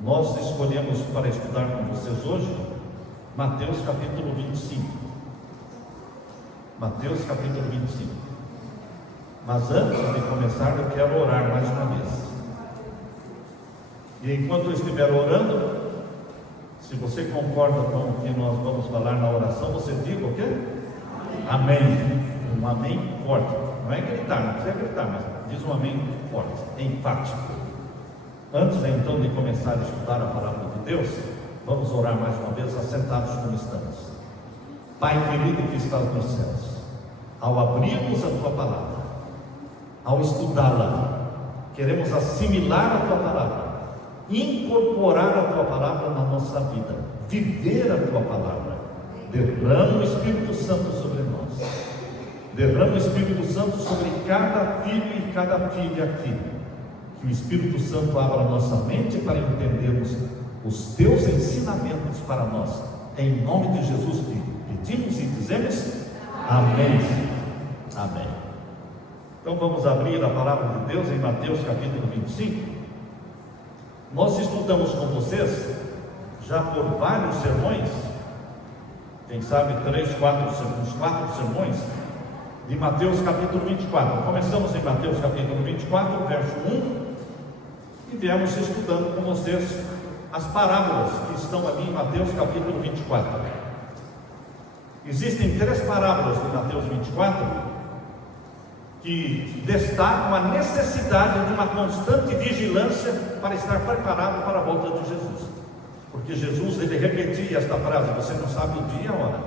Nós escolhemos para estudar com vocês hoje Mateus capítulo 25. Mateus capítulo 25. Mas antes de começar, eu quero orar mais uma vez. E enquanto eu estiver orando, se você concorda com o que nós vamos falar na oração, você diga o quê? Amém. Um amém forte. Não é gritar, não precisa gritar, mas diz um amém forte, enfático. Antes então de começar a estudar a palavra de Deus, vamos orar mais uma vez, assentados como estamos. Pai querido que estás nos céus, ao abrirmos a tua palavra, ao estudá-la, queremos assimilar a tua palavra, incorporar a tua palavra na nossa vida, viver a tua palavra. Derrama o Espírito Santo sobre nós, derrama o Espírito Santo sobre cada filho e cada filha aqui. Que o Espírito Santo abra nossa mente para entendermos os teus ensinamentos para nós. Em nome de Jesus pedimos e dizemos amém. Amém. Então vamos abrir a palavra de Deus em Mateus capítulo 25. Nós estudamos com vocês já por vários sermões, quem sabe 4 sermões de Mateus capítulo 24. Começamos em Mateus capítulo 24, verso 1, e viemos estudando com vocês as parábolas que estão ali em Mateus capítulo 24. Existem 3 parábolas de Mateus 24 que destacam a necessidade de uma constante vigilância para estar preparado para a volta de Jesus. Porque Jesus, ele repetia esta frase: você não sabe o dia e a hora.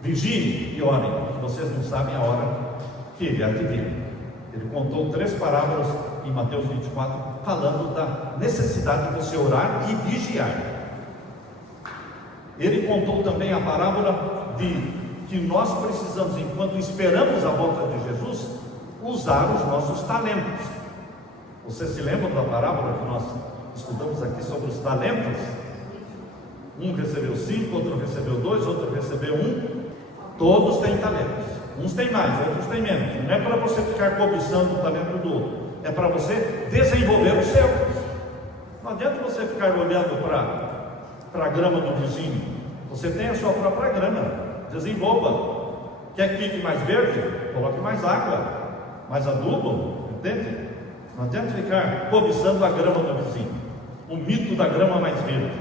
Vigiem e orem, porque vocês não sabem a hora que ele há de vir. Ele contou 3 parábolas em Mateus 24, falando da necessidade de você orar e vigiar. Ele contou também a parábola de que nós precisamos, enquanto esperamos a volta de Jesus, usar os nossos talentos. Você se lembra da parábola que nós estudamos aqui sobre os talentos? Um recebeu 5, outro recebeu 2, outro recebeu 1. Todos têm talentos. Uns têm mais, outros têm menos. Não é para você ficar cobiçando o talento do outro, é para você desenvolver o seu. Não adianta você ficar olhando para a grama do vizinho. Você tem a sua própria grama, desenvolva. Quer que fique mais verde? Coloque mais água, mais adubo, entende? Não adianta ficar cobiçando a grama do vizinho, o mito da grama mais verde,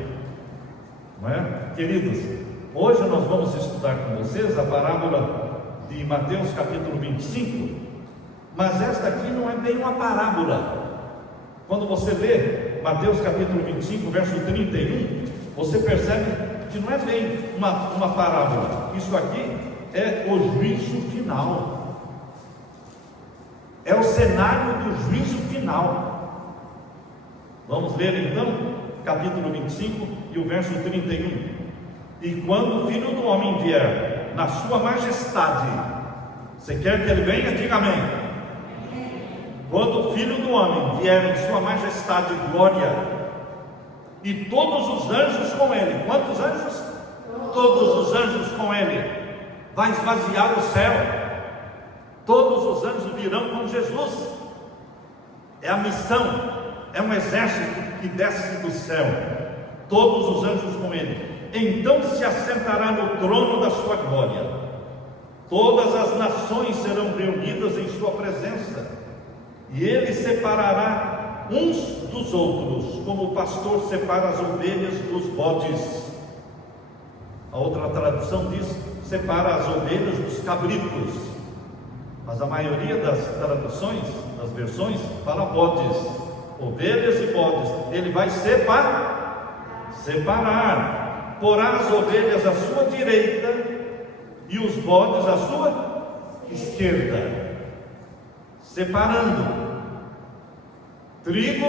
não é? Queridos, hoje nós vamos estudar com vocês a parábola de Mateus capítulo 25, mas esta aqui não é bem uma parábola. Quando você lê Mateus capítulo 25, verso 31, você percebe que não é bem uma parábola. Isso aqui é o juízo final, é o cenário do juízo final. Vamos ler então capítulo 25 e o verso 31. E quando o Filho do Homem vier na sua majestade, você quer que ele venha? Diga amém. Quando o Filho do Homem vier em sua majestade e glória, e todos os anjos com ele. Quantos anjos? Todos os anjos com ele. Vai esvaziar o céu. Todos os anjos virão com Jesus. É a missão, é um exército que desce do céu. Todos os anjos com ele. Então se assentará no trono da sua glória. Todas as nações serão reunidas em sua presença, e ele separará uns dos outros, como o pastor separa as ovelhas dos bodes. A outra tradução diz: separa as ovelhas dos cabritos, mas a maioria das traduções, das versões, fala bodes, ovelhas e bodes. Ele vai separar. Porá as ovelhas à sua direita e os bodes à sua esquerda, separando trigo,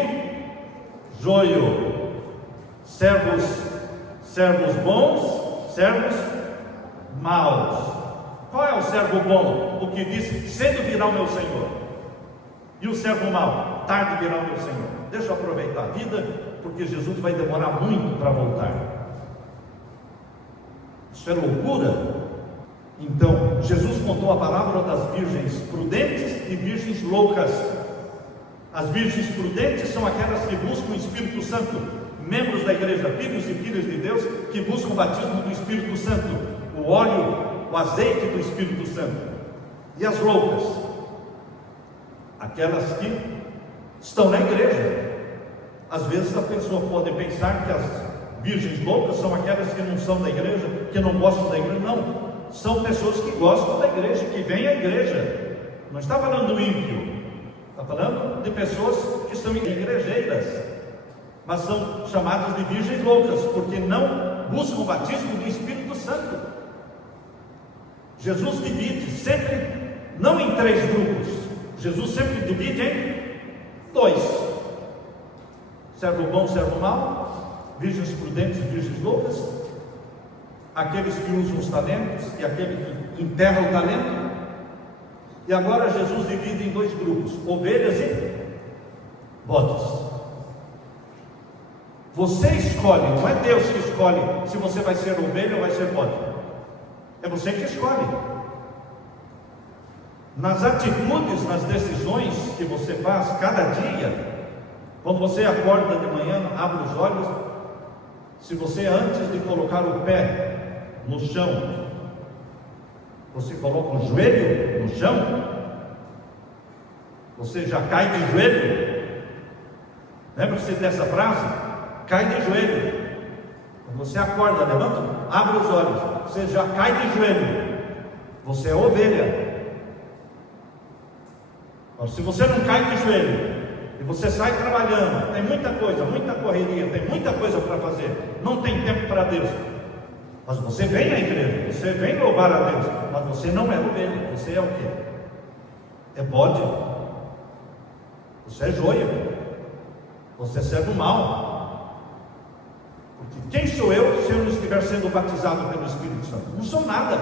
joio, servos bons, servos maus. Qual é o servo bom? O que diz: cedo virá o meu Senhor. E o servo mau? Tarde virá o meu Senhor. Deixa eu aproveitar a vida, porque Jesus vai demorar muito para voltar. Isso é loucura. Então, Jesus contou a parábola das virgens prudentes e virgens loucas. As virgens prudentes são aquelas que buscam o Espírito Santo, membros da igreja, filhos e filhas de Deus, que buscam o batismo do Espírito Santo, o óleo, o azeite do Espírito Santo. E as loucas, aquelas que estão na igreja. Às vezes a pessoa pode pensar que as virgens loucas são aquelas que não são da igreja, que não gostam da igreja. Não, são pessoas que gostam da igreja, que vêm à igreja. Não está falando do ímpio, está falando de pessoas que são igrejeiras, mas são chamadas de virgens loucas, porque não buscam o batismo do Espírito Santo. Jesus divide sempre, não em 3 grupos, Jesus sempre divide em 2: servo bom, servo mau, virgens prudentes e virgens loucas, aqueles que usam os talentos e aquele que enterra o talento. E agora Jesus divide em 2 grupos: ovelhas e bodes. Você escolhe, não é Deus que escolhe se você vai ser ovelha ou vai ser bode. É você que escolhe. Nas atitudes, nas decisões que você faz cada dia, quando você acorda de manhã, abre os olhos, se você antes de colocar o pé no chão, você coloca o joelho no chão, você já cai de joelho. Lembra-se dessa frase? Cai de joelho. Quando você acorda, levanta, abre os olhos, você já cai de joelho. Você é ovelha. Mas se você não cai de joelho e você sai trabalhando, tem muita coisa, muita correria, tem muita coisa para fazer, não tem tempo para Deus, mas você vem à igreja, você vem louvar a Deus, mas você não é ovelha. Você é o quê? É bode. Você é joio. Você é servo mau. Porque quem sou eu se eu não estiver sendo batizado pelo Espírito Santo? Não sou nada.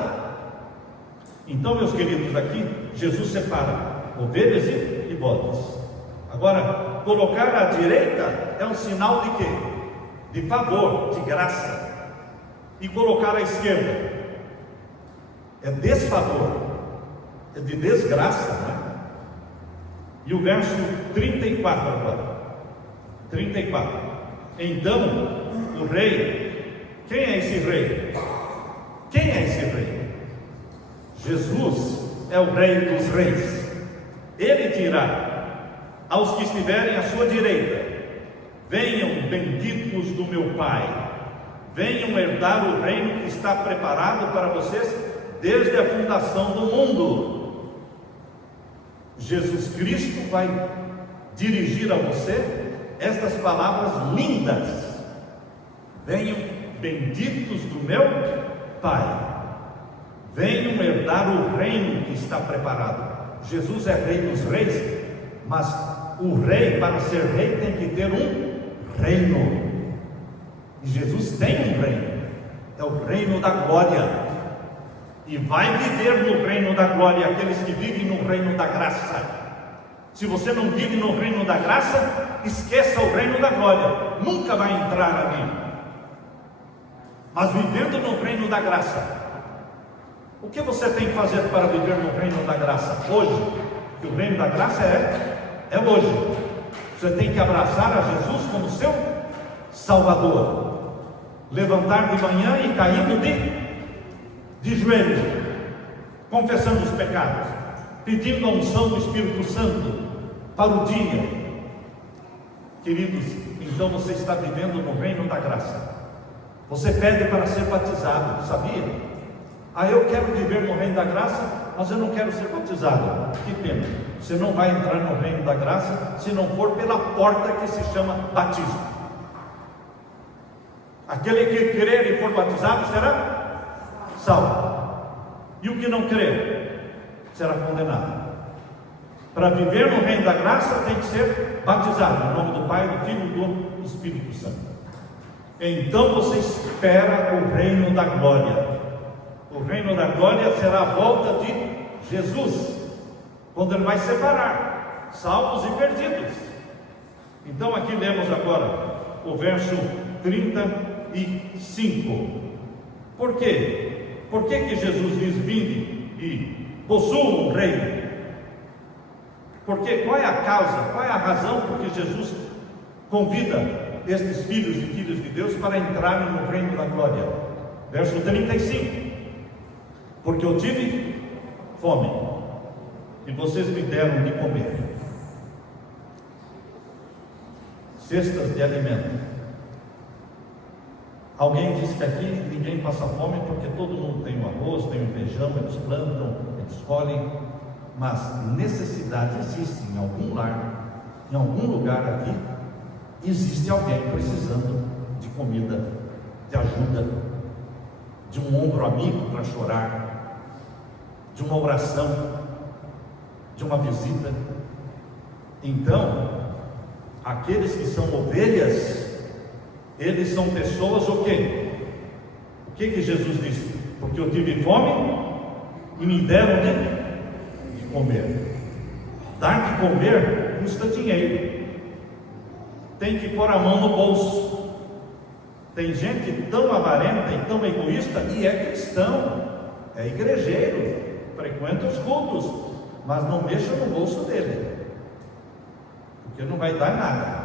Então, meus queridos, aqui Jesus separa ovelhas e bodes. Agora, colocar à direita é um sinal de quê? De favor, de graça. E colocar à esquerda é desfavor, é de desgraça, né? E o verso 34 agora. 34. Então o rei, quem é esse rei? Quem é esse rei? Jesus é o rei dos reis. Ele dirá aos que estiverem à sua direita: venham, benditos do meu Pai, venham herdar o reino que está preparado para vocês desde a fundação do mundo. Jesus Cristo vai dirigir a você estas palavras lindas: venham, benditos do meu Pai, venham herdar o reino que está preparado. Jesus é rei dos reis, mas o rei, para ser rei, tem que ter um reino. E Jesus tem um reino, é o reino da glória, e vai viver no reino da glória aqueles que vivem no reino da graça. Se você não vive no reino da graça, esqueça o reino da glória, nunca vai entrar ali. Mas vivendo no reino da graça, o que você tem que fazer para viver no reino da graça hoje? Que o reino da graça é hoje. Você tem que abraçar a Jesus como seu Salvador, levantar de manhã e caindo de joelho, confessando os pecados, pedindo a unção do Espírito Santo para o dia. Queridos, então você está vivendo no reino da graça. Você pede para ser batizado, sabia? Eu quero viver no reino da graça, mas eu não quero ser batizado. Que pena, você não vai entrar no reino da graça se não for pela porta que se chama batismo. Aquele que crer e for batizado será salvo, e o que não crer será condenado. Para viver no reino da graça tem que ser batizado em nome do Pai, do Filho e do Espírito Santo. Então você espera o reino da glória. O reino da glória será a volta de Jesus, quando Ele vai separar salvos e perdidos. Então aqui lemos agora o verso 35. Por quê? Por que Jesus diz: vinde e possuam o reino? Porque qual é a causa, qual é a razão por que Jesus convida estes filhos e filhas de Deus para entrarem no reino da glória? Verso 35: porque eu tive fome e vocês me deram de comer. Cestas de alimento. Alguém disse que aqui ninguém passa fome porque todo mundo tem o arroz, tem o feijão, eles plantam, eles colhem, mas necessidade existe em algum lar, em algum lugar aqui, existe alguém precisando de comida, de ajuda, de um ombro amigo para chorar, de uma oração, de uma visita. Então, aqueles que são ovelhas, eles são pessoas o quê? O que Jesus disse? Porque eu tive fome e me deram de comer. Dar de comer custa dinheiro, tem que pôr a mão no bolso. Tem gente tão avarenta e tão egoísta, e é cristão, é igrejeiro, frequenta os cultos, mas não mexa no bolso dele, porque não vai dar nada.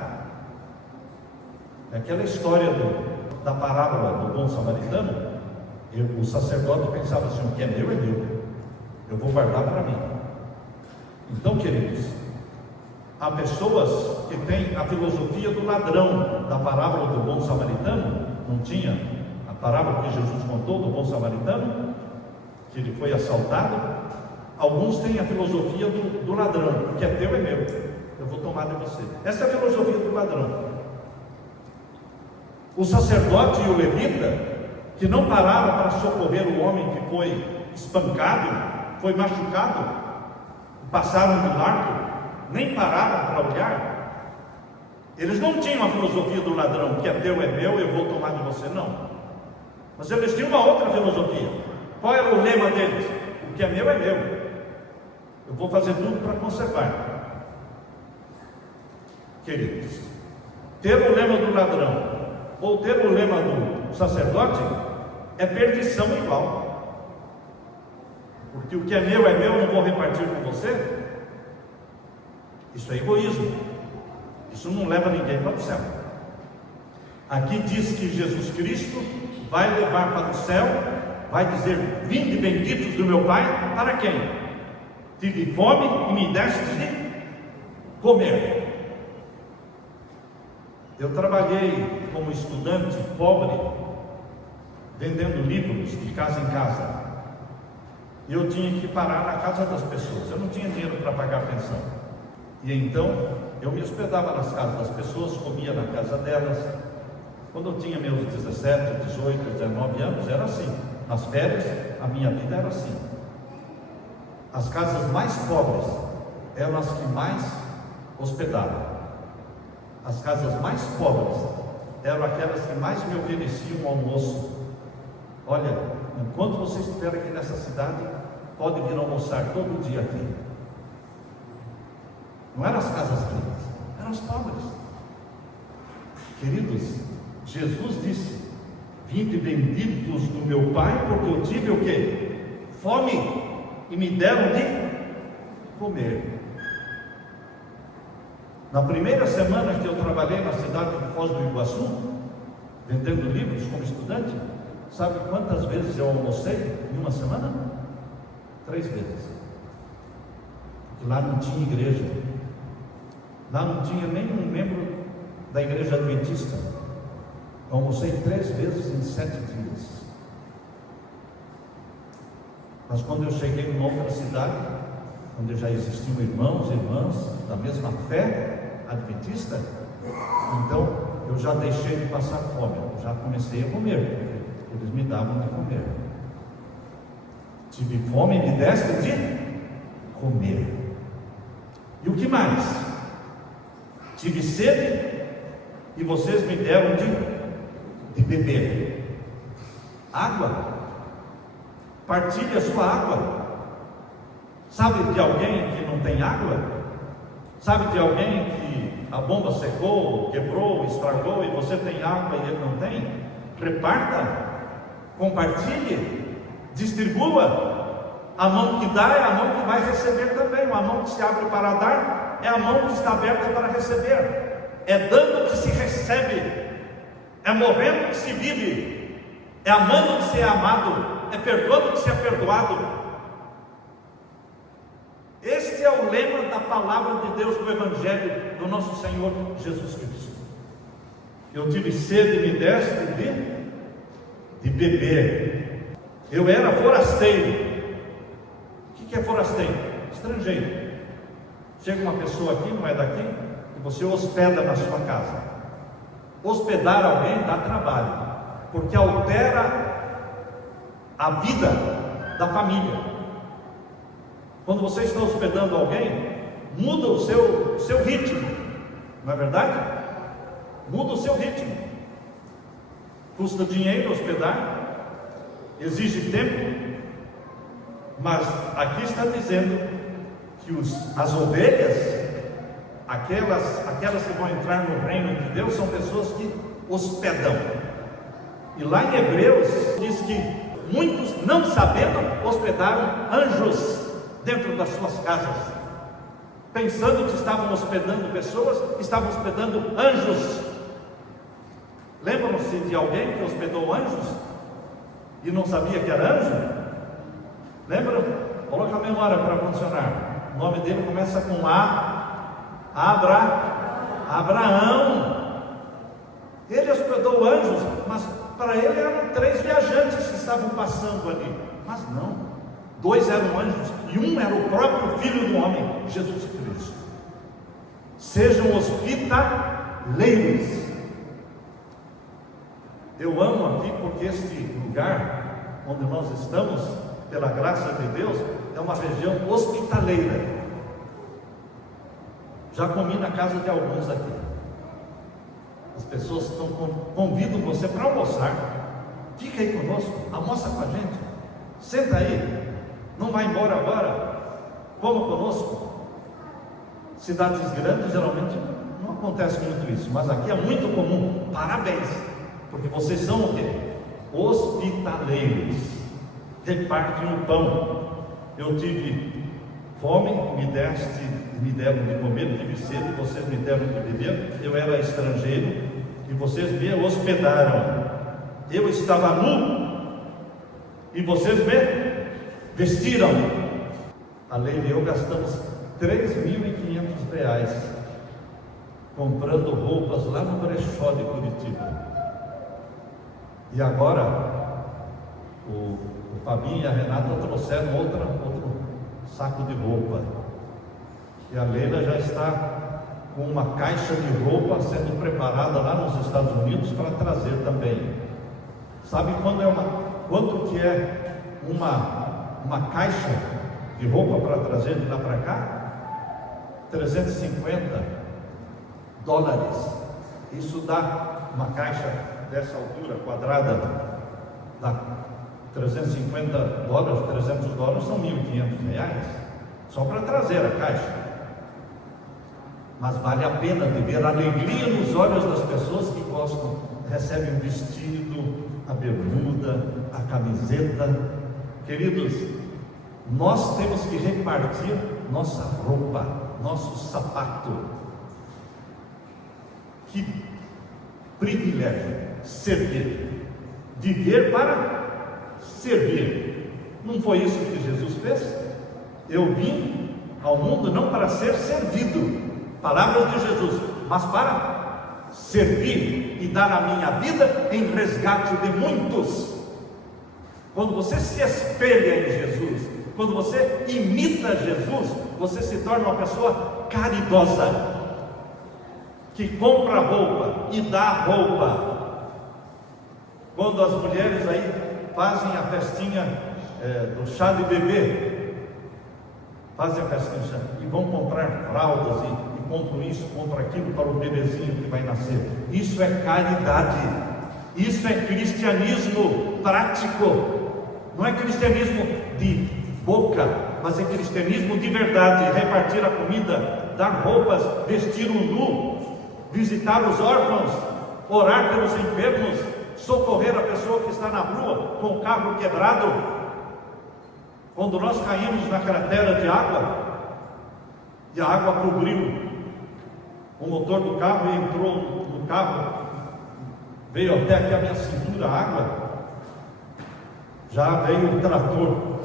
É aquela história da parábola do bom samaritano. O sacerdote pensava assim: o que é meu, eu vou guardar para mim. Então, queridos, há pessoas que têm a filosofia do ladrão, da parábola do bom samaritano. Não tinha a parábola que Jesus contou do bom samaritano, que ele foi assaltado? Alguns têm a filosofia do ladrão: o que é teu é meu, eu vou tomar de você. Essa é a filosofia do ladrão. O sacerdote e o levita, que não pararam para socorrer o homem que foi espancado, foi machucado, passaram de largo, nem pararam para olhar. Eles não tinham a filosofia do ladrão: o que é teu é meu, eu vou tomar de você. Não, mas eles tinham uma outra filosofia. Qual era o lema deles? O que é meu, eu vou fazer tudo para conservar. Queridos, ter o lema do ladrão ou ter o lema do sacerdote é perdição igual. Porque o que é meu, eu não vou repartir com você. Isso é egoísmo. Isso não leva ninguém para o céu. Aqui diz que Jesus Cristo vai levar para o céu, vai dizer: vinde benditos do meu Pai. Para quem? Tive fome e me deste de comer. Eu trabalhei como estudante pobre, vendendo livros de casa em casa. Eu tinha que parar na casa das pessoas, eu não tinha dinheiro para pagar a pensão. E então, eu me hospedava nas casas das pessoas, comia na casa delas. Quando eu tinha meus 17, 18, 19 anos, era assim. Nas férias, a minha vida era assim. As casas mais pobres eram as que mais hospedavam. As casas mais pobres eram aquelas que mais me ofereciam um almoço. Olha, enquanto você estiver aqui nessa cidade, pode vir almoçar todo dia aqui. Não eram as casas ricas, eram as pobres. Queridos, Jesus disse: vinde benditos do meu Pai, porque eu tive o quê? Fome, e me deram de comer. Na primeira semana que eu trabalhei na cidade de Foz do Iguaçu, vendendo livros como estudante, sabe quantas vezes eu almocei em uma semana? 3 vezes. Porque lá não tinha igreja, lá não tinha nenhum membro da igreja adventista. Eu almocei 3 vezes em 7 dias. Mas quando eu cheguei numa outra cidade, onde já existiam irmãos e irmãs da mesma fé adventista, então eu já deixei de passar fome, eu já comecei a comer, porque eles me davam de comer. Tive fome e me deste de comer. E o que mais? Tive sede e vocês me deram de beber. Água. Partilhe a sua água. Sabe de alguém que não tem água? Sabe de alguém que a bomba secou, quebrou, estragou e você tem água e ele não tem? Reparta, compartilhe, distribua. A mão que dá é a mão que vai receber também. A mão que se abre para dar é a mão que está aberta para receber. É dando que se recebe, é morrendo que se vive, é amando que se é amado, é perdoando que se é perdoado. Este é o lema da palavra de Deus, do Evangelho do nosso Senhor Jesus Cristo. Eu tive sede e me deste de beber. Eu era forasteiro. O que é forasteiro? Estrangeiro. Chega uma pessoa aqui, não é daqui, e você hospeda na sua casa. Hospedar alguém dá trabalho, porque altera a vida da família. Quando você está hospedando alguém, muda o seu ritmo, não é verdade? Muda o seu ritmo. Custa dinheiro hospedar, exige tempo, mas aqui está dizendo que as ovelhas, aquelas que vão entrar no reino de Deus, são pessoas que hospedam. E lá em Hebreus diz que muitos, não sabendo, hospedaram anjos dentro das suas casas, pensando que estavam hospedando pessoas, estavam hospedando anjos. Lembram-se de alguém que hospedou anjos e não sabia que era anjo? Lembram? Coloca a memória para funcionar. O nome dele começa com Abraão. Ele hospedou anjos, mas para ele eram 3 viajantes que estavam passando ali. Mas não, 2 eram anjos e um era o próprio Filho do Homem, Jesus Cristo. Sejam hospitaleiros. Eu amo aqui porque este lugar onde nós estamos, pela graça de Deus, é uma região hospitaleira. Já comi na casa de alguns aqui. As pessoas convidam você para almoçar. Fica aí conosco, almoça com a gente, senta aí, não vai embora agora, coma conosco. Cidades grandes geralmente não acontece muito isso, mas aqui é muito comum. Parabéns, porque vocês são o quê? Hospitaleiros. Repartem o pão. Eu tive fome, me deram de comer, tive sede, vocês me deram de beber. Eu era estrangeiro e vocês me hospedaram. Eu estava nu e vocês me vestiram. A Leila e eu gastamos R$3.500 comprando roupas lá no brechó de Curitiba. E agora o Fabinho e a Renata trouxeram outro saco de roupa. E a Leila já está com uma caixa de roupa sendo preparada lá nos Estados Unidos para trazer também. Sabe quanto que é uma caixa de roupa para trazer de lá para cá? $350. Isso dá uma caixa dessa altura quadrada, dá $350, $300 são R$1.500 só para trazer a caixa. Mas vale a pena de ver a alegria nos olhos das pessoas que gostam, recebem o vestido, a bermuda, a camiseta. Queridos, nós temos que repartir nossa roupa, nosso sapato. Que privilégio servir, viver para servir. Não foi isso que Jesus fez? Eu vim ao mundo não para ser servido, palavras de Jesus, mas para servir e dar a minha vida em resgate de muitos. Quando você se espelha em Jesus, quando você imita Jesus, você se torna uma pessoa caridosa, que compra roupa e dá roupa. Quando as mulheres aí fazem a festinha do chá de bebê, fazem a festinha do chá, e vão comprar fraldas e compram isso, compram aquilo para o bebezinho que vai nascer. Isso é caridade, isso é cristianismo prático. Não é cristianismo de boca, mas é cristianismo de verdade. Repartir a comida, dar roupas, vestir o nu, visitar os órfãos, orar pelos enfermos, socorrer a pessoa que está na rua com o carro quebrado. Quando nós caímos na cratera de água, e a água cobriu o motor do carro e entrou no carro, veio até aqui a minha cintura a água, já veio o trator,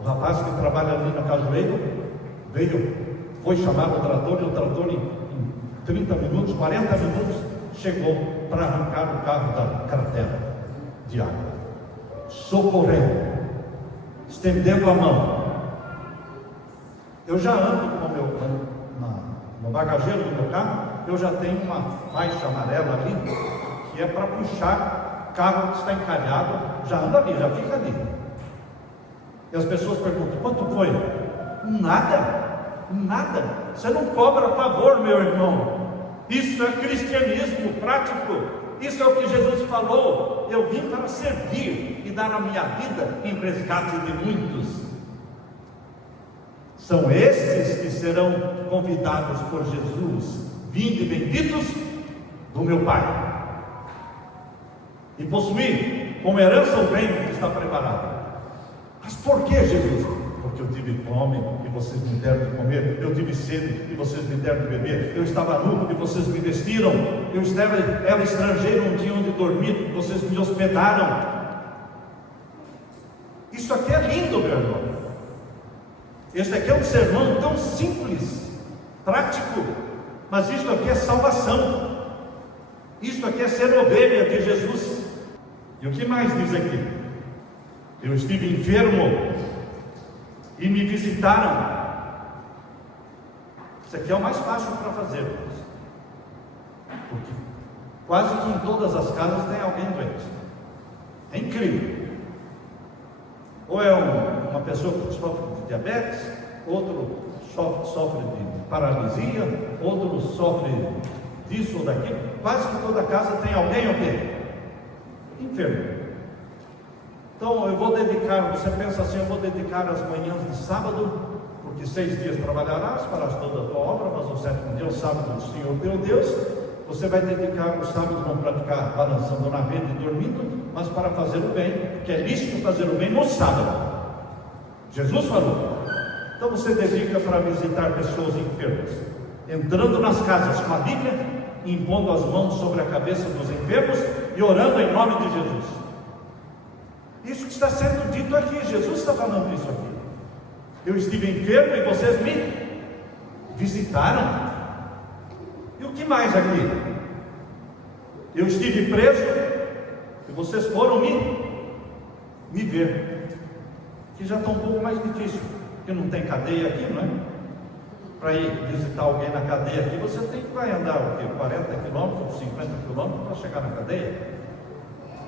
o rapaz que trabalha ali na Cajueiro, foi chamado o trator, e o trator em 30 minutos, 40 minutos, chegou para arrancar o carro da cratera de água, socorrendo, estendendo a mão. Eu já ando com no bagageiro do meu carro, eu já tenho uma faixa amarela ali, que é para puxar carro que está encalhado, já anda ali, já fica ali. E as pessoas perguntam: quanto foi? Nada. Você não cobra favor, meu irmão. Isso é cristianismo prático. Isso é o que Jesus falou: eu vim para servir e dar a minha vida em resgate de muitos. São esses que serão convidados por Jesus: vinde benditos do meu Pai, e possuir como herança o reino que está preparado. Mas por que, Jesus? Porque eu tive fome e vocês me deram de comer, eu tive sede e vocês me deram de beber, eu estava nu e vocês me vestiram, eu era estrangeiro, não tinha onde dormir, vocês me hospedaram. Isso aqui é lindo, meu irmão. Este aqui é um sermão tão simples, prático, mas isto aqui é salvação. Isto aqui é ser ovelha de Jesus. E o que mais diz aqui? Eu estive enfermo e me visitaram. Isso aqui é o mais fácil para fazer, porque quase que em todas as casas tem alguém doente. É incrível. Ou é uma pessoa que sofre de diabetes, outro sofre de paralisia, outro sofre disso ou daquilo. Quase que toda casa tem alguém o quê? Enfermo. Então eu vou dedicar, você pensa assim: eu vou dedicar as manhãs de sábado, porque 6 dias trabalharás, farás toda a tua obra, mas o 7º dia é o sábado do Senhor teu Deus. Você vai dedicar o sábado não para ficar balançando na rede e dormindo, mas para fazer o bem, porque é lícito fazer o bem no sábado. Jesus falou. Então você dedica para visitar pessoas enfermas, entrando nas casas com a Bíblia, impondo as mãos sobre a cabeça dos enfermos e orando em nome de Jesus. Isso que está sendo dito aqui, Jesus está falando isso aqui. Eu estive enfermo e vocês me visitaram. E o que mais aqui? Eu estive preso e vocês foram me ver. Que já está um pouco mais difícil, porque não tem cadeia aqui, não é? Para ir visitar alguém na cadeia aqui, você vai andar o quê? 40 quilômetros, 50 quilômetros para chegar na cadeia?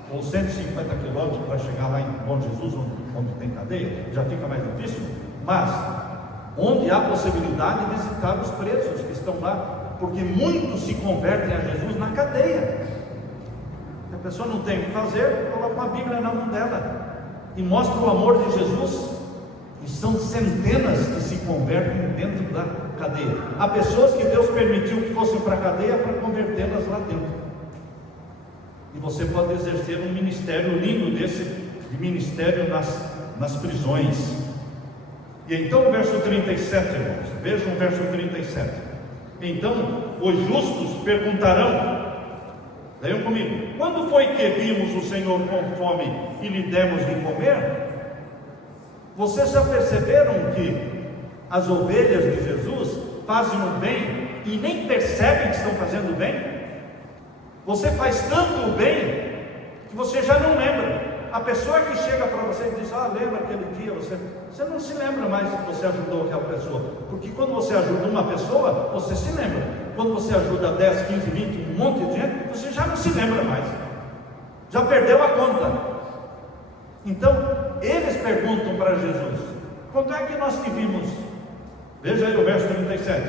Ou 150 quilômetros para chegar lá em Bom Jesus, onde tem cadeia? Já fica mais difícil. Mas onde há possibilidade de visitar os presos que estão lá, porque muitos se convertem a Jesus na cadeia. A pessoa não tem o que fazer, coloca uma Bíblia na mão dela e mostra o amor de Jesus, e são centenas que se convertem dentro da cadeia. Há pessoas que Deus permitiu que fossem para a cadeia para convertê-las lá dentro. E você pode exercer um ministério lindo desse, de ministério nas prisões. E então o verso 37, irmãos, vejam o verso 37. Então os justos perguntarão, leiam comigo: quando foi que vimos o Senhor com fome e lhe demos de comer? Vocês já perceberam que as ovelhas de Jesus fazem o bem e nem percebem que estão fazendo o bem? Você faz tanto o bem que você já não lembra. A pessoa que chega para você e diz: lembra aquele dia, você não se lembra mais que você ajudou aquela pessoa, porque quando você ajuda uma pessoa, você se lembra. Quando você ajuda 10, 15, 20, um monte de gente, você já não se lembra mais, já perdeu a conta. Então eles perguntam para Jesus: quando é que nós te vimos? Veja aí o verso 37.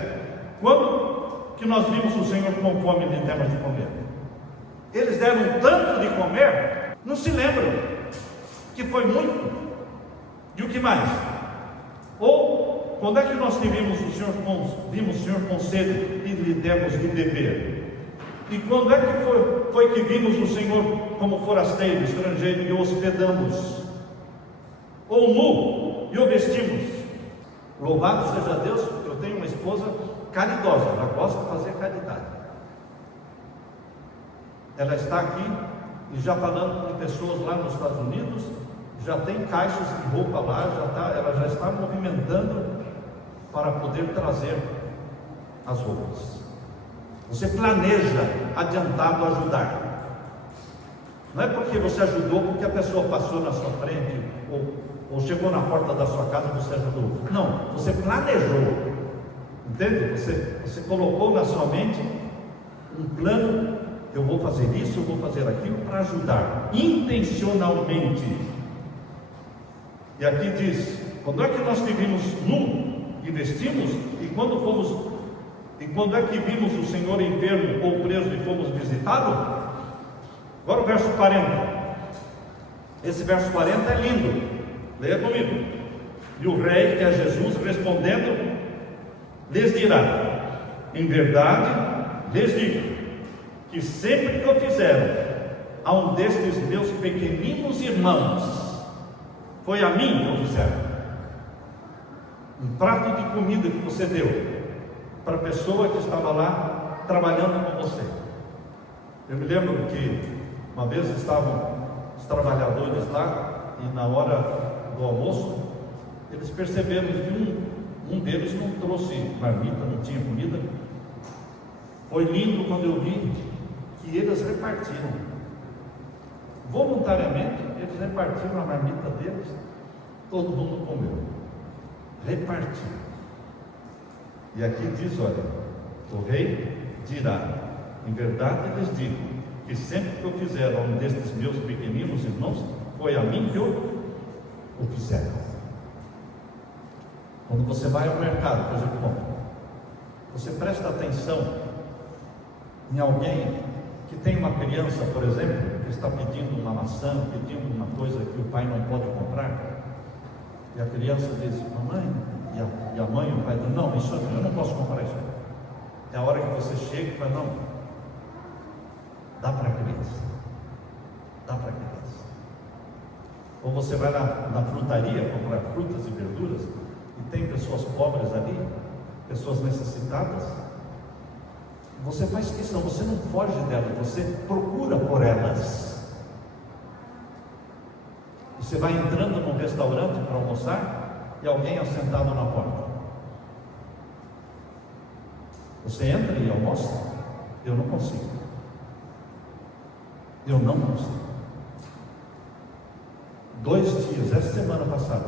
Quando que nós vimos o Senhor com fome e lhe demos de comer? Eles deram tanto de comer, não se lembram que foi muito. E o que mais? Ou quando é que nós vimos o Senhor com sede e lhe demos de beber? E quando é que foi que vimos o Senhor como forasteiro, estrangeiro, e o hospedamos? Ou nu e o vestimos. Louvado seja Deus, eu tenho uma esposa caridosa, ela gosta de fazer caridade. Ela está aqui e já falando com pessoas lá nos Estados Unidos, já tem caixas de roupa lá, ela já está movimentando para poder trazer as roupas. Você planeja adiantado ajudar. Não é porque você ajudou, porque a pessoa passou na sua frente ou chegou na porta da sua casa e você ajudou. Não, você planejou. Entende? Você colocou na sua mente um plano. Eu vou fazer isso, eu vou fazer aquilo para ajudar intencionalmente. E aqui diz: quando é que nós estivemos nu e vestimos? E quando é que vimos o Senhor enfermo ou preso e fomos visitá-lo? Agora o verso 40. Esse verso 40 é lindo. Leia comigo. E o rei, que é Jesus, respondendo, lhes dirá: em verdade lhes digo, que sempre que eu fizer a um destes meus pequeninos irmãos, foi a mim que eu fizeram. Um prato de comida que você deu para a pessoa que estava lá trabalhando com você. Eu me lembro que uma vez estavam os trabalhadores lá e na hora do almoço eles perceberam que um deles não trouxe marmita, não tinha comida. Foi lindo quando eu vi que eles repartiram, voluntariamente, eles repartiram a marmita deles, todo mundo comeu, repartiram. E aqui diz: olha, o rei dirá: em verdade lhes digo, que sempre que eu fizer a um destes meus pequeninos irmãos, foi a mim que o fizeram. Quando você vai ao mercado fazer compra, você presta atenção em alguém que tem uma criança, por exemplo, que está pedindo uma maçã, pedindo uma coisa que o pai não pode comprar, e a criança diz: mamãe, e a mãe e o pai dizem: não, isso eu não posso comprar isso. É a hora que você chega e fala: não, dá para a criança, dá para a criança. Ou você vai na frutaria comprar frutas e verduras, e tem pessoas pobres ali, pessoas necessitadas. Você faz questão, você não foge delas, você procura por elas. Você vai entrando num restaurante para almoçar e alguém assentado na porta. Você entra e almoça? Eu não consigo. Eu não consigo. 2 dias, essa semana passada,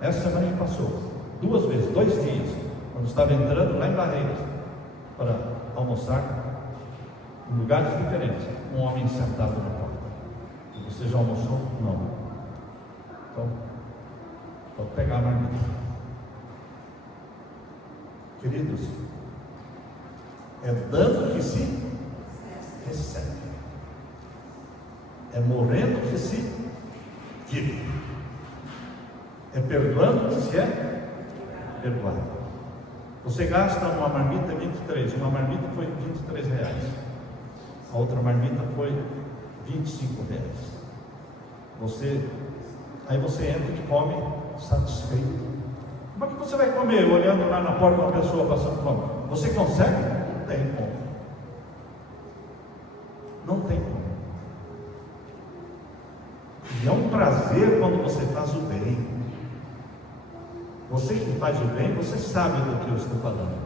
essa semana que passou, 2 vezes, 2 dias, quando estava entrando lá em Barreiras para almoçar em lugares diferentes, um homem sentado na porta. E você já almoçou? Não. Então, pode pegar a marmita. Queridos, é dando que se recebe, é morrendo que se vive, é perdoando que se é perdoado. Você gasta uma marmita 23, uma marmita foi R$23, a outra marmita foi R$25. Aí você entra e come satisfeito. Como é que você vai comer olhando lá na porta uma pessoa passando fome? Você consegue? Não tem como. Não tem como. E é um prazer quando você faz o bem. Você que faz o bem, você sabe do que eu estou falando.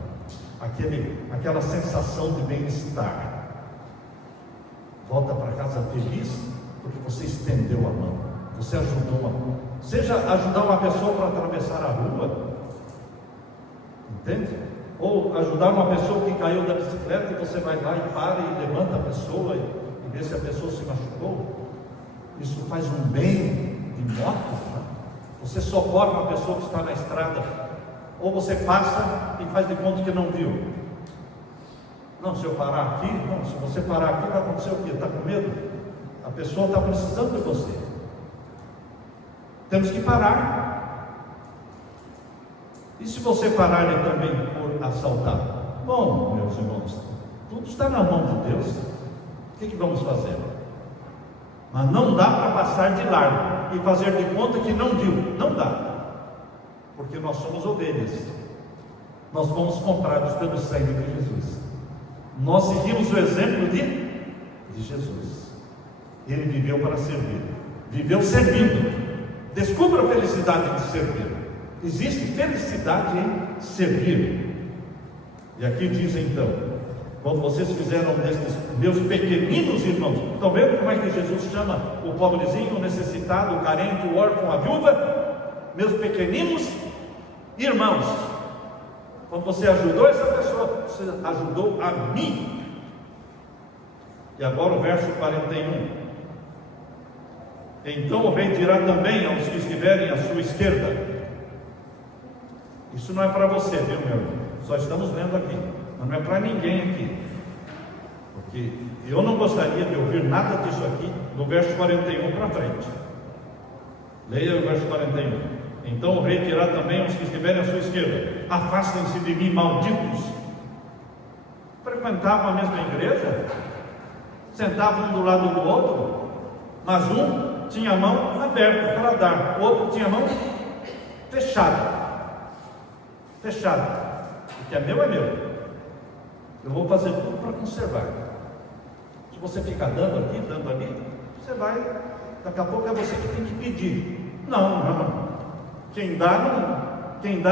Aquela sensação de bem-estar. Volta para casa feliz, porque você estendeu a mão. Você ajudou uma mão. Seja ajudar uma pessoa para atravessar a rua, entende? Ou ajudar uma pessoa que caiu da bicicleta, e você vai lá e para e levanta a pessoa e vê se a pessoa se machucou. Isso faz um bem de moto. Você socorre uma pessoa que está na estrada, ou você passa e faz de conta que não viu. Não, se eu parar aqui, não, se você parar aqui, vai acontecer o quê? Está com medo? A pessoa está precisando de você. Temos que parar. E se você parar e também for assaltado? Bom, meus irmãos, tudo está na mão de Deus. O que vamos fazer? Mas não dá para passar de largo e fazer de conta que não viu. Não dá. porque nós somos ovelhas. Nós fomos comprados pelo sangue de Jesus. Nós seguimos o exemplo de Jesus. Ele viveu para servir, viveu servindo. Descubra a felicidade de servir. Existe felicidade em servir. E aqui diz então: quando vocês fizeram destes meus pequeninos irmãos. Estão vendo como é que Jesus chama o pobrezinho, o necessitado, o carente, o órfão, a viúva? Meus pequeninos irmãos. Quando você ajudou essa pessoa, você ajudou a mim. E agora o verso 41. Então o rei dirá também aos que estiverem à sua esquerda. Isso não é para você, viu, meu irmão? Só estamos lendo aqui, mas não é para ninguém aqui, porque eu não gostaria de ouvir nada disso aqui do verso 41 para frente. Leia o verso 41. Então o rei dirá também aos que estiverem à sua esquerda: afastem-se de mim, malditos. Frequentavam a mesma igreja, sentavam um do lado do outro, mas um tinha a mão aberta para dar, o outro tinha a mão fechada. O que é meu é meu. Eu vou fazer tudo para conservar. Se você ficar dando aqui, dando ali, você vai, daqui a pouco é você que tem que pedir. Não. Quem dá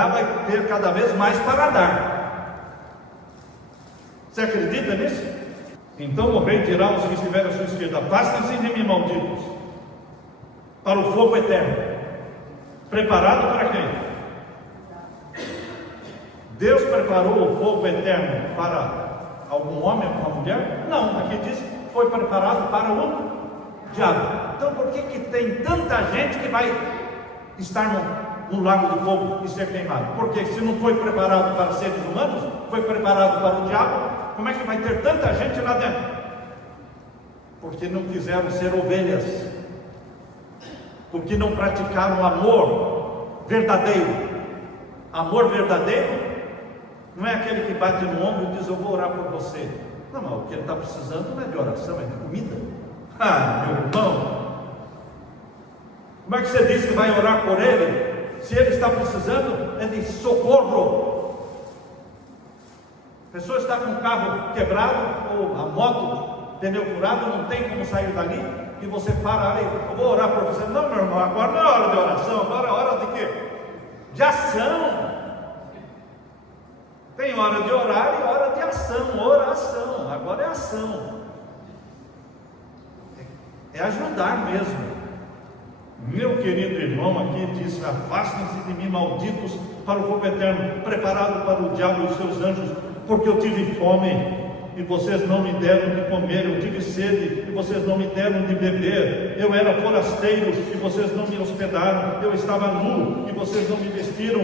vai ter cada vez mais para dar. Você acredita nisso? Então o rei dirá aos que estiverem à sua esquerda: afastem-se de mim, malditos, para o fogo eterno, preparado para quem? Deus preparou o fogo eterno para algum homem ou uma mulher? Não, aqui diz que foi preparado para o diabo. Então por que tem tanta gente que vai estar no lago de fogo e ser queimado? Porque se não foi preparado para seres humanos, foi preparado para o diabo, como é que vai ter tanta gente lá dentro? Porque não quiseram ser ovelhas, porque não praticaram amor verdadeiro. Amor verdadeiro não é aquele que bate no ombro e diz: eu vou orar por você. Não, mas o que ele está precisando não é de oração, é de comida. Meu irmão, como é que você diz que vai orar por ele, se ele está precisando é de socorro? A pessoa está com o carro quebrado, ou a moto, pneu furado, não tem como sair dali, e você para ali: eu vou orar por você. Não, meu irmão, agora não é hora de oração, agora é hora de quê? De ação. Tem hora de orar e hora de ação, oração. Agora é ação, é ajudar mesmo. Meu querido irmão aqui diz: afastem-se de mim, malditos, para o fogo eterno, preparado para o diabo e os seus anjos, porque eu tive fome e vocês não me deram de comer, eu tive sede e vocês não me deram de beber, eu era forasteiro e vocês não me hospedaram, eu estava nu e vocês não me vestiram,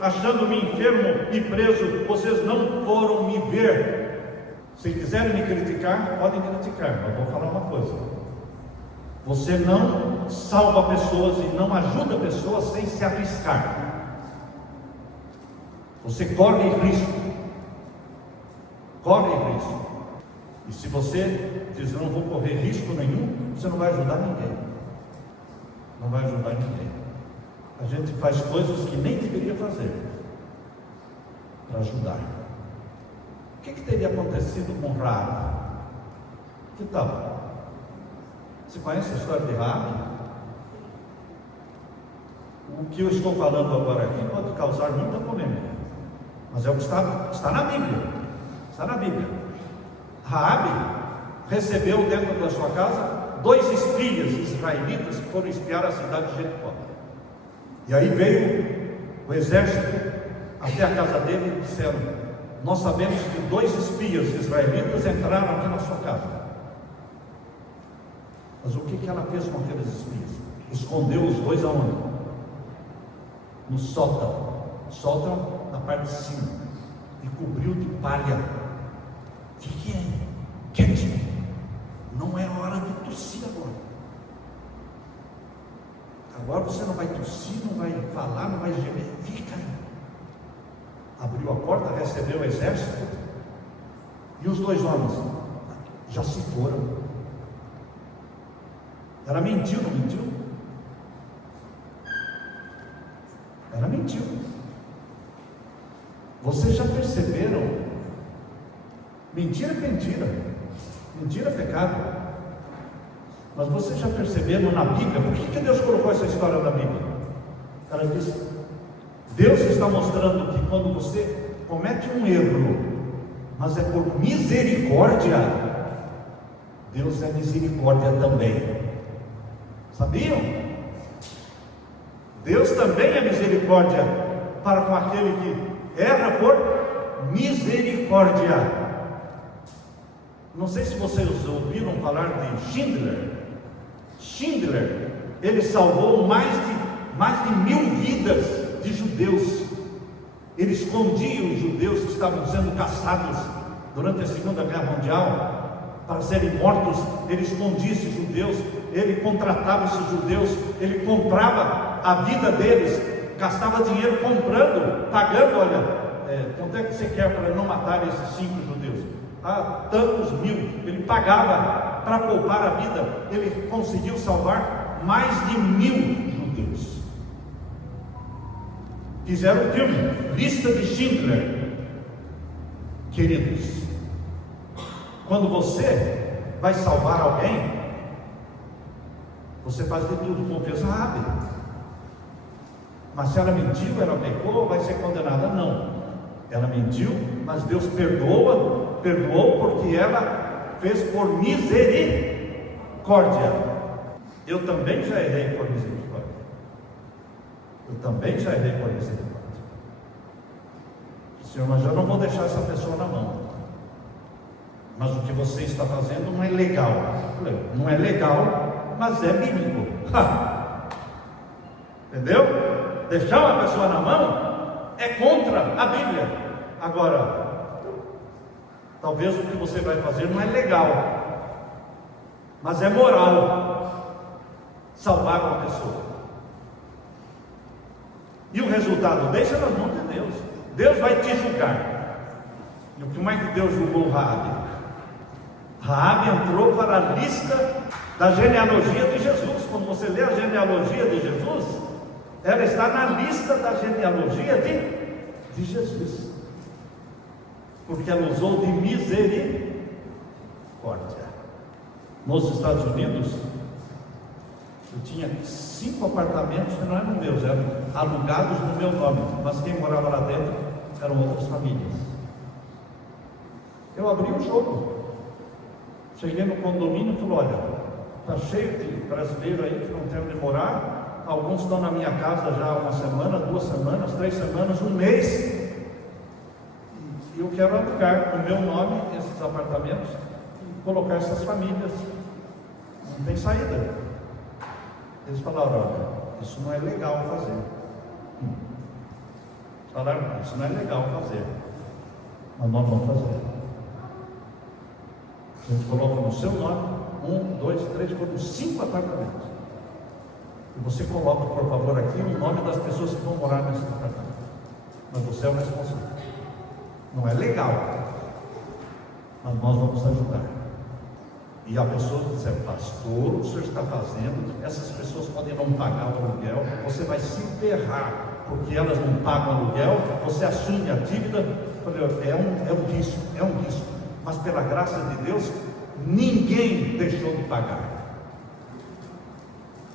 achando-me enfermo e preso, vocês não foram me ver. Se quiserem me criticar, podem criticar, mas vou falar uma coisa: você não salva pessoas e não ajuda pessoas sem se arriscar. Você corre risco. E se você diz: eu não vou correr risco nenhum, você não vai ajudar ninguém. A gente faz coisas que nem deveria fazer para ajudar. O que teria acontecido com Raabe? Que tal? Você conhece a história de Raabe? O que eu estou falando agora aqui pode causar muita polêmica, mas é o que está na Bíblia. Está na Bíblia. Raabe recebeu dentro da sua casa 2 espias israelitas que foram espiar a cidade de Jericó. E aí veio o exército até a casa dele e disseram: nós sabemos que 2 espias israelitas entraram aqui na sua casa. Mas o que ela fez com aqueles espias? Escondeu os 2 aonde? No sótão na parte de cima, e cobriu de palha. Fique aí, quietinho, não é hora de tossir agora. Agora você não vai tossir, não vai falar, não vai gemer, fica aí. Abriu a porta, recebeu o exército, e os 2 homens já se foram. Ela mentiu, não mentiu? Ela mentiu. Vocês já perceberam? Mentira é mentira. Mentira é pecado. Mas vocês já perceberam na Bíblia? Por que Deus colocou essa história na Bíblia? Ela diz: Deus está mostrando que quando você comete um erro, mas é por misericórdia, Deus é misericórdia também. Sabiam? Deus também é misericórdia para com aquele que erra por misericórdia. Não sei se vocês ouviram falar de Schindler. Schindler, ele salvou mais de 1000 vidas de judeus. Ele escondia os judeus que estavam sendo caçados durante a Segunda Guerra Mundial para serem mortos. Ele escondia esses judeus, ele contratava esses judeus, ele comprava a vida deles, gastava dinheiro comprando, pagando. Olha, quanto é que você quer para não matar esses 5 judeus? Tantos mil. Ele pagava para poupar a vida. Ele conseguiu salvar mais de 1000 judeus. Fizeram o filme Lista de Schindler. Queridos, quando você vai salvar alguém, você faz de tudo, confiança rápida. Mas se ela mentiu, ela pecou, vai ser condenada? Não. Ela mentiu, mas Deus perdoou porque ela fez por misericórdia. Eu também já errei por misericórdia. Senhor, mas eu não vou deixar essa pessoa na mão. Mas o que você está fazendo não é legal. Não é legal, mas é bíblico. Entendeu? Deixar uma pessoa na mão é contra a Bíblia. Agora, talvez o que você vai fazer não é legal, mas é moral salvar uma pessoa. E o resultado deixa nas mãos de Deus. Deus vai te julgar. E como é que Deus julgou Raabe? Raabe entrou para a lista da genealogia de Jesus. Quando você lê a genealogia de Jesus, ela está na lista da genealogia de Jesus, porque ela usou de misericórdia. Nos Estados Unidos, eu tinha 5 apartamentos que não eram meus, eram alugados no meu nome, mas quem morava lá dentro eram outras famílias. Eu abri o jogo, cheguei no condomínio e falei: olha, está cheio de brasileiros aí que não tem onde morar. Alguns estão na minha casa já há 1 semana, 2 semanas, 3 semanas, 1 mês. E eu quero alugar no meu nome esses apartamentos e colocar essas famílias. Não tem saída. Eles falaram: olha, isso não é legal fazer. Falaram: isso não é legal fazer, mas nós vamos fazer. A gente coloca no seu nome 1, 2, 3, foram 5 apartamentos. E você coloca, por favor, aqui o nome das pessoas que vão morar nesse apartamento. Mas você é o responsável. Não é legal, mas nós vamos ajudar. E a pessoa diz: pastor, o senhor está fazendo, essas pessoas podem não pagar o aluguel, você vai se ferrar, porque elas não pagam o aluguel, você assume a dívida. É um risco, mas pela graça de Deus, ninguém deixou de pagar.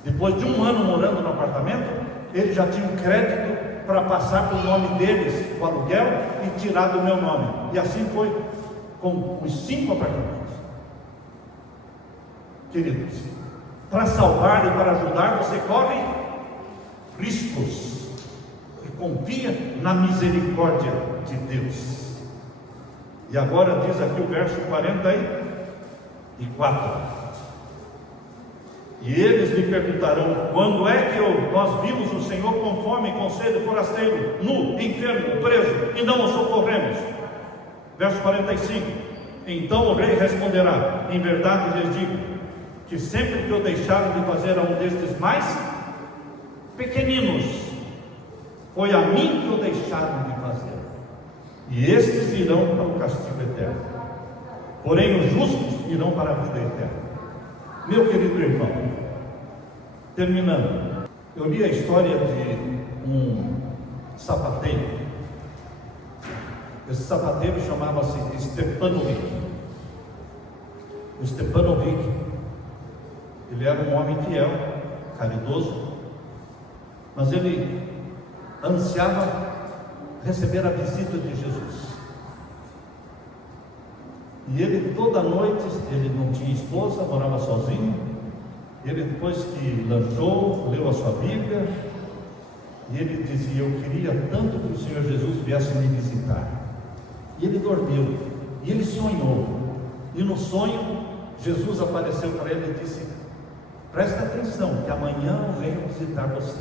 Depois de 1 ano morando no apartamento, eles já tinham crédito para passar para o nome deles o aluguel e tirar do meu nome. E assim foi com os 5 apartamentos. Queridos, para salvar e para ajudar, você corre riscos e confia na misericórdia de Deus. E agora diz aqui o verso 44. E eles lhe perguntarão: quando é que nós vimos o Senhor com fome, com sede, forasteiro, nu, enfermo, preso, e não o socorremos? Verso 45. Então o rei responderá: em verdade lhes digo, que sempre que eu deixaram de fazer a um destes mais pequeninos, foi a mim que o deixaram de fazer. E estes irão para o castigo eterno, porém os justos irão para a vida eterna. Meu querido irmão, terminando, eu li a história de um sapateiro Esse sapateiro chamava-se Stepanovic. O Stepanovic, ele era um homem fiel, caridoso, mas ele ansiava receber a visita de Jesus. E ele toda noite, ele não tinha esposa, morava sozinho. Ele, depois que lanchou, leu a sua Bíblia, e ele dizia: eu queria tanto que o Senhor Jesus viesse me visitar. E ele dormiu, e ele sonhou, e no sonho Jesus apareceu para ele e disse: presta atenção, que amanhã eu venho visitar você.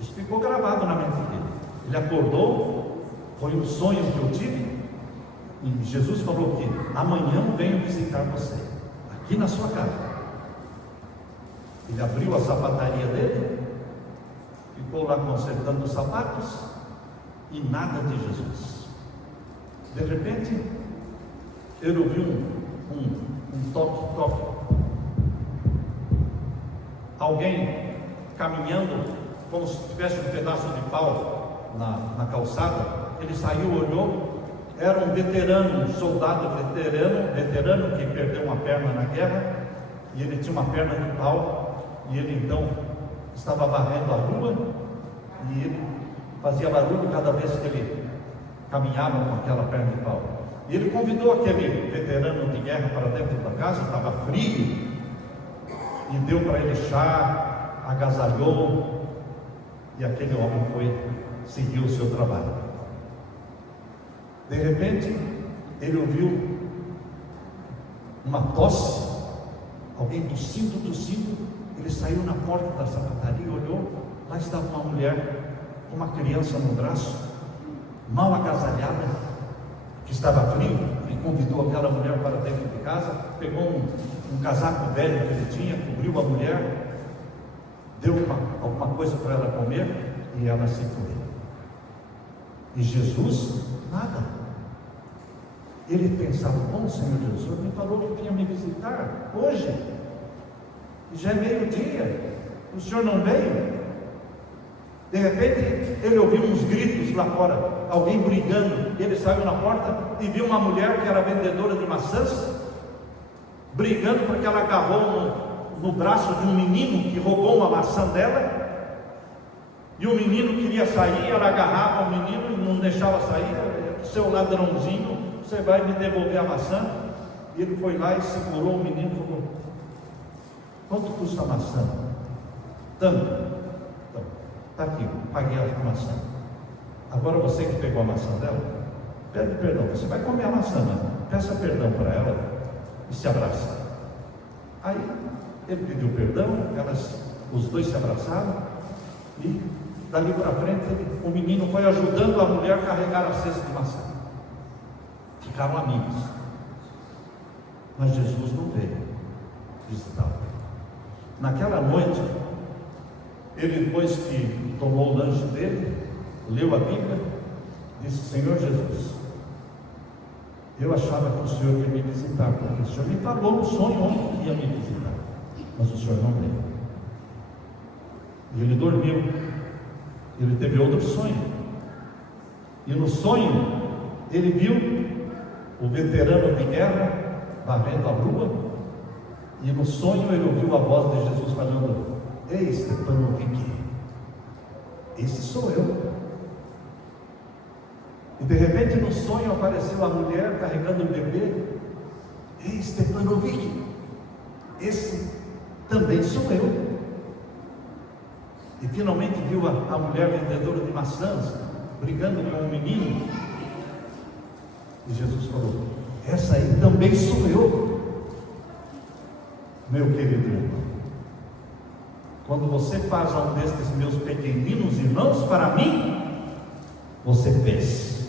Isso ficou gravado na mente dele. Ele acordou, foi um sonho que eu tive, e Jesus falou que amanhã eu venho visitar você, aqui na sua casa. Ele abriu a sapataria dele, ficou lá consertando os sapatos, e nada de Jesus. De repente, ele ouviu um toque. Alguém caminhando, como se tivesse um pedaço de pau na calçada. Ele saiu, olhou, era um veterano, um soldado veterano que perdeu uma perna na guerra, e ele tinha uma perna de pau, e ele então estava varrendo a rua, e ele fazia barulho cada vez que ele caminhava com aquela perna de pau. E ele convidou aquele veterano de guerra para dentro da casa, estava frio, e deu para ele chá, agasalhou, e aquele homem foi seguir o seu trabalho. De repente, ele ouviu uma tosse, alguém tossindo. Ele saiu na porta da sapataria, olhou, lá estava uma mulher com uma criança no braço, mal agasalhada, que estava frio. Ele convidou aquela mulher para dentro de casa, pegou um casaco velho que ele tinha, cobriu a mulher, deu alguma coisa para ela comer, e ela se foi. E Jesus, nada. Ele pensava: bom, Senhor Jesus, me falou que vinha me visitar hoje, e já é meio-dia, o Senhor não veio. De repente, ele ouviu uns gritos lá fora, alguém brigando. Ele saiu na porta e viu uma mulher que era vendedora de maçãs, brigando porque ela agarrou no braço de um menino que roubou uma maçã dela, e o menino queria sair, ela agarrava o menino e não deixava sair. Seu ladrãozinho, você vai me devolver a maçã. E ele foi lá e segurou o menino e falou: quanto custa a maçã? Tanto. Está aqui, paguei a maçã. Agora você que pegou a maçã dela, pede perdão. Você vai comer a maçã, mas peça perdão para ela e se abraça. Aí ele pediu perdão, os dois se abraçaram, e dali para frente o menino foi ajudando a mulher a carregar a cesta de maçã. Ficaram amigos. Mas Jesus não veio visitá-lo. Naquela noite, ele, depois que tomou o lanche dele, leu a Bíblia, disse: Senhor Jesus, eu achava que o Senhor ia me visitar, porque o Senhor me falou no sonho ontem que ia me visitar, mas o Senhor não veio. E ele dormiu. Ele teve outro sonho, e no sonho ele viu o veterano de guerra varrendo a rua, e no sonho ele ouviu a voz de Jesus falando: ei, Stepanovic, esse sou eu. E de repente no sonho apareceu a mulher carregando o bebê: ei, Stepanovic, esse também sou eu. E finalmente viu a mulher vendedora de maçãs brigando com o menino, e Jesus falou: essa aí também sou eu. Meu querido irmão, quando você faz um destes meus pequeninos irmãos para mim, você fez.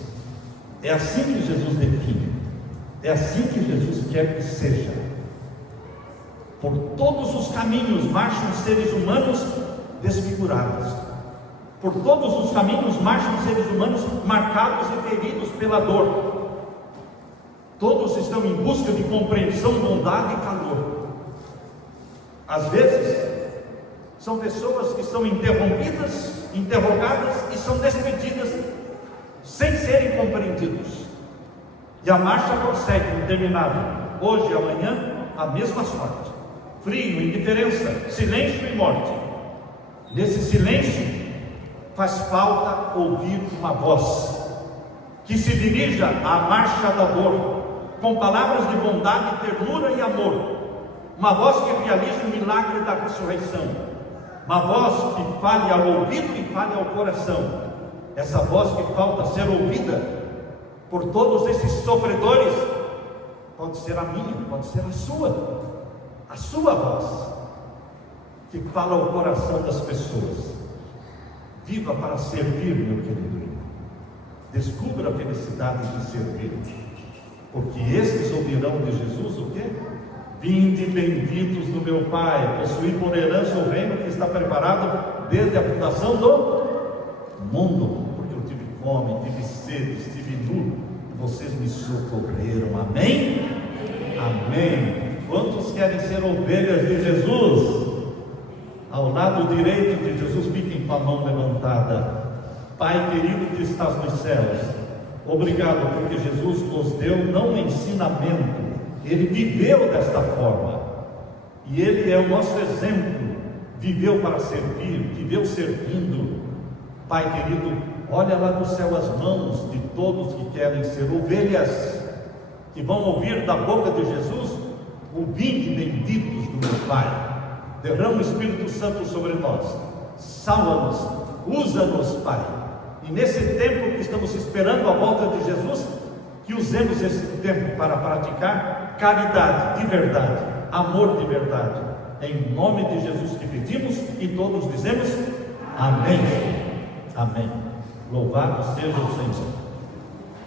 É assim que Jesus define, é assim que Jesus quer que seja. Por todos os caminhos marcham seres humanos desfigurados, por todos os caminhos marcham seres humanos marcados e feridos pela dor. Todos estão em busca de compreensão, bondade e calor. Às vezes são pessoas que são interrompidas, interrogadas e são despedidas sem serem compreendidos. E a marcha prossegue, interminável. Hoje e amanhã, a mesma sorte. Frio, indiferença, silêncio e morte. Nesse silêncio, faz falta ouvir uma voz que se dirija à marcha da dor, com palavras de bondade, ternura e amor. Uma voz que realize o milagre da ressurreição. Uma voz que fale ao ouvido e fale ao coração. Essa voz que falta ser ouvida por todos esses sofredores, pode ser a minha, pode ser a sua voz, que fala ao coração das pessoas. Viva para servir, meu querido irmão. Descubra a felicidade de servir, porque estes ouvirão de Jesus o quê? Vinde benditos do meu Pai, possuir por herança o reino que está preparado desde a fundação do mundo. Porque eu tive fome, tive sede, estive nu, e vocês me socorreram. Amém? Amém. Quantos querem ser ovelhas de Jesus? Ao lado direito de Jesus, fiquem com a mão levantada. Pai querido que estás nos céus, obrigado porque Jesus nos deu não um ensinamento, Ele viveu desta forma, e Ele é o nosso exemplo, viveu para servir, viveu servindo. Pai querido, olha lá do céu as mãos de todos que querem ser ovelhas, que vão ouvir da boca de Jesus o vinde benditos do meu Pai. Derrama o Espírito Santo sobre nós, salva-nos, usa-nos, Pai. E nesse tempo que estamos esperando a volta de Jesus, que usemos esse tempo para praticar caridade de verdade, amor de verdade. Em nome de Jesus que pedimos, e todos dizemos amém. Amém. Louvado seja o Senhor.